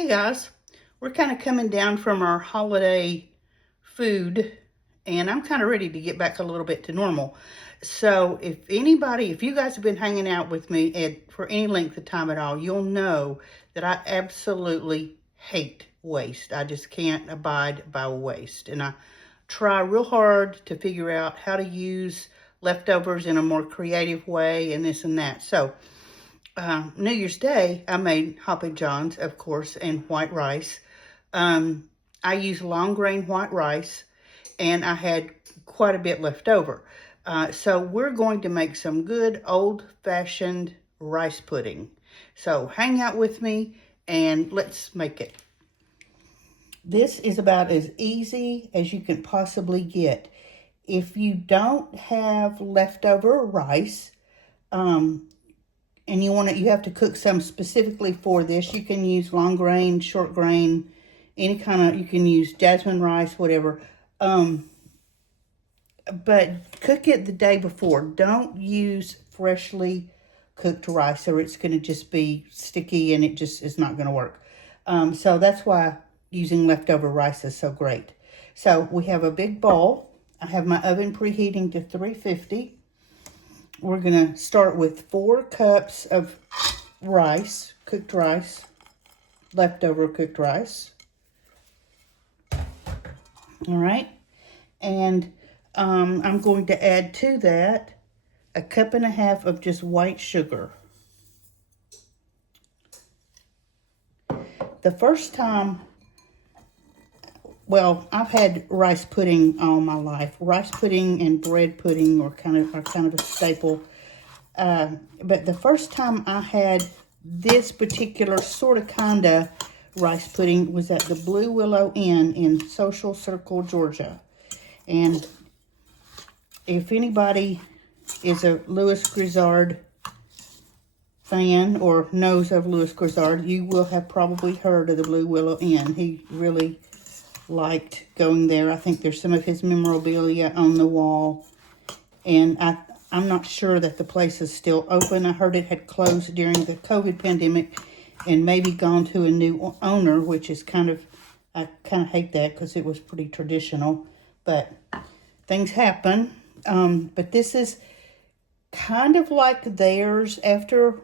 Hey guys, we're kind of coming down from our holiday food and I'm kind of ready to get back a little bit to normal. So if you guys have been hanging out with me for any length of time at all, you'll know that I absolutely hate waste. I just can't abide by waste. And I try real hard to figure out how to use leftovers in a more creative way and this and that. So New Year's Day, I made Hoppy John's, of course, and white rice. I use long grain white rice, and I had quite a bit left over. So we're going to make some good old-fashioned rice pudding. So hang out with me, and let's make it. This is about as easy as you can possibly get. If you don't have leftover rice, and you have to cook some specifically for this, you can use long grain, short grain, any kind of, you can use jasmine rice, whatever. But cook it the day before. Don't use freshly cooked rice or it's going to just be sticky and it just is not going to work. So that's why using leftover rice is so great. So we have a big bowl. I have my oven preheating to 350. We're going to start with 4 cups of rice, cooked rice, leftover cooked rice. All right. And I'm going to add to that 1.5 cups of just white sugar. The first time, well, I've had rice pudding all my life. Rice pudding and bread pudding are kind of a staple. But the first time I had this particular kind of rice pudding was at the Blue Willow Inn in Social Circle, Georgia. And if anybody is a Louis Grizzard fan or knows of Louis Grizzard, you will have probably heard of the Blue Willow Inn. He really liked going there. I think there's some of his memorabilia on the wall. And I'm not sure that the place is still open. I heard it had closed during the COVID pandemic and maybe gone to a new owner, which is I kind of hate that because it was pretty traditional. But things happen. But this is kind of like theirs. After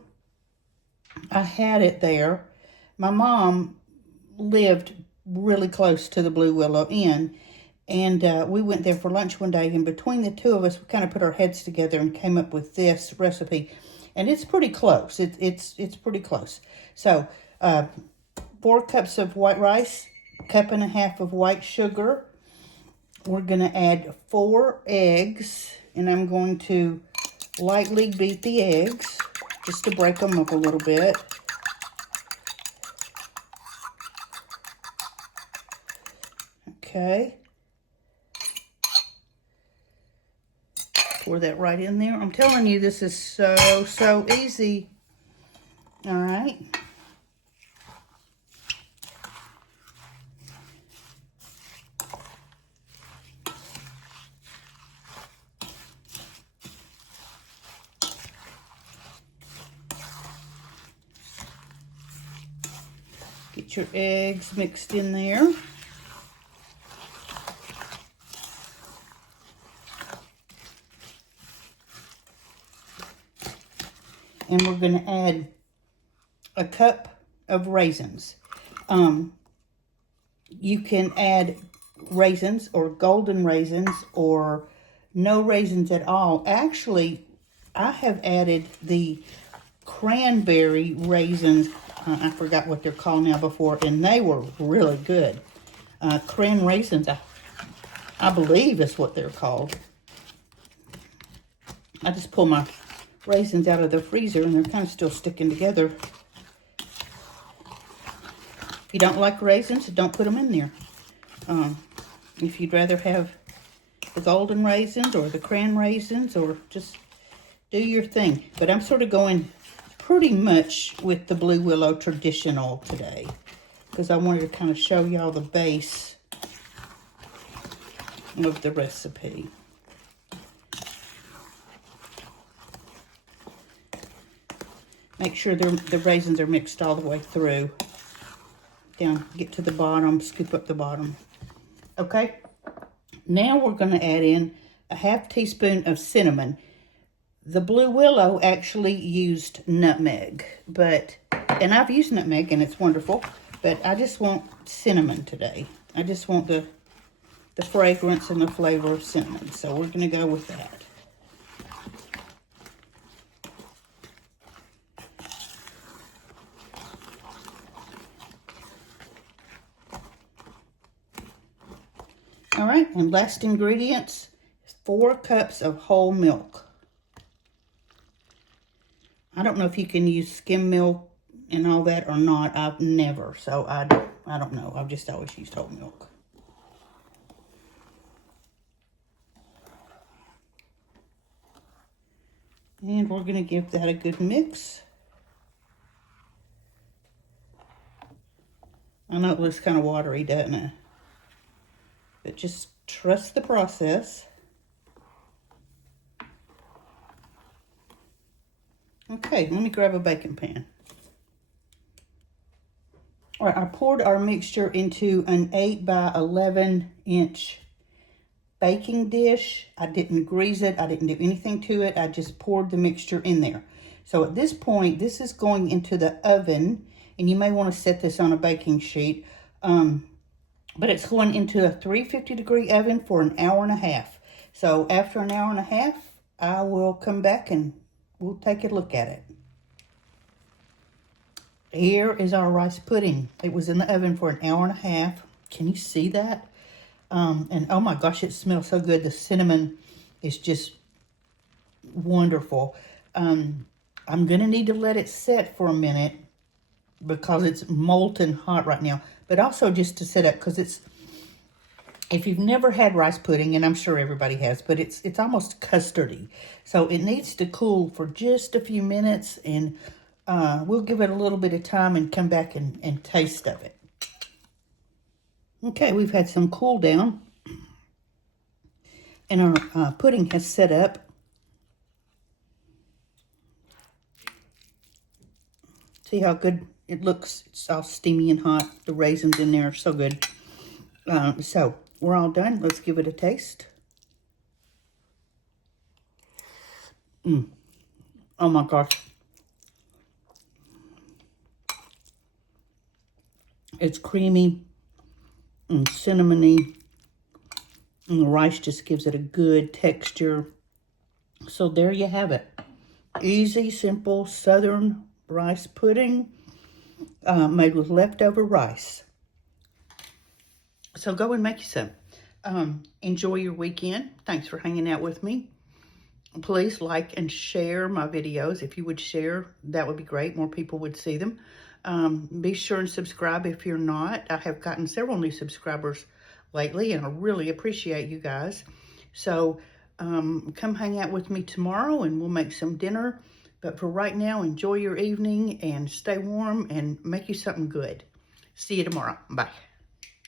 I had it there, my mom lived really close to the Blue Willow Inn, and we went there for lunch one day, and between the two of us, we kind of put our heads together and came up with this recipe, and it's pretty close. It's pretty close. So 4 cups of white rice, 1.5 cups of white sugar. We're going to add 4 eggs, and I'm going to lightly beat the eggs just to break them up a little bit. Okay. Pour that right in there. I'm telling you, this is so easy. All right. Get your eggs mixed in there. And we're going to add 1 cup of raisins. You can add raisins or golden raisins or no raisins at all. Actually, I have added the cranberry raisins. I forgot what they're called now before, and they were really good. Cran raisins, I believe is what they're called. I just pull my raisins out of the freezer and they're kind of still sticking together. If you don't like raisins, don't put them in there. If you'd rather have the golden raisins or the cran raisins, or just do your thing. But I'm sort of going pretty much with the Blue Willow traditional today because I wanted to kind of show y'all the base of the recipe. Make sure the raisins are mixed all the way through. down, get to the bottom, scoop up the bottom. Okay, now we're going to add in a half teaspoon of cinnamon. The Blue Willow actually used nutmeg, and I've used nutmeg and it's wonderful, but I just want cinnamon today. I just want the fragrance and the flavor of cinnamon, so we're going to go with that. All right, and last ingredients, 4 cups of whole milk. I don't know if you can use skim milk and all that or not. I've never, so I don't know. I've just always used whole milk. And we're going to give that a good mix. I know it looks kind of watery, doesn't it? But just trust the process. Okay, let me grab a baking pan. All right, I poured our mixture into an 8 by 11 inch baking dish. I didn't grease it. I didn't do anything to it. I just poured the mixture in there. So at this point, this is going into the oven, and you may want to set this on a baking sheet. But it's going into a 350-degree oven for an hour and a half. So after an hour and a half, I will come back and we'll take a look at it. Here is our rice pudding. It was in the oven for an hour and a half. Can you see that? And oh my gosh, it smells so good. The cinnamon is just wonderful. I'm going to need to let it set for a minute because it's molten hot right now. But also just to set up, because if you've never had rice pudding, and I'm sure everybody has, but it's almost custardy. So it needs to cool for just a few minutes, and we'll give it a little bit of time and come back and taste of it. Okay, we've had some cool down, and our pudding has set up. See how good it looks? It's all steamy and hot. The raisins in there are so good. So we're all done. Let's give it a taste. Oh my gosh. It's creamy and cinnamony. And the rice just gives it a good texture. So there you have it. Easy, simple, southern rice pudding. Made with leftover rice. So go and make you some. Enjoy your weekend. Thanks for hanging out with me. Please like and share my videos. If you would share, that would be great. More people would see them. Be sure and subscribe if you're not. I have gotten several new subscribers lately, and I really appreciate you guys. So come hang out with me tomorrow, and we'll make some dinner. But for right now, enjoy your evening and stay warm and make you something good. See you tomorrow. Bye.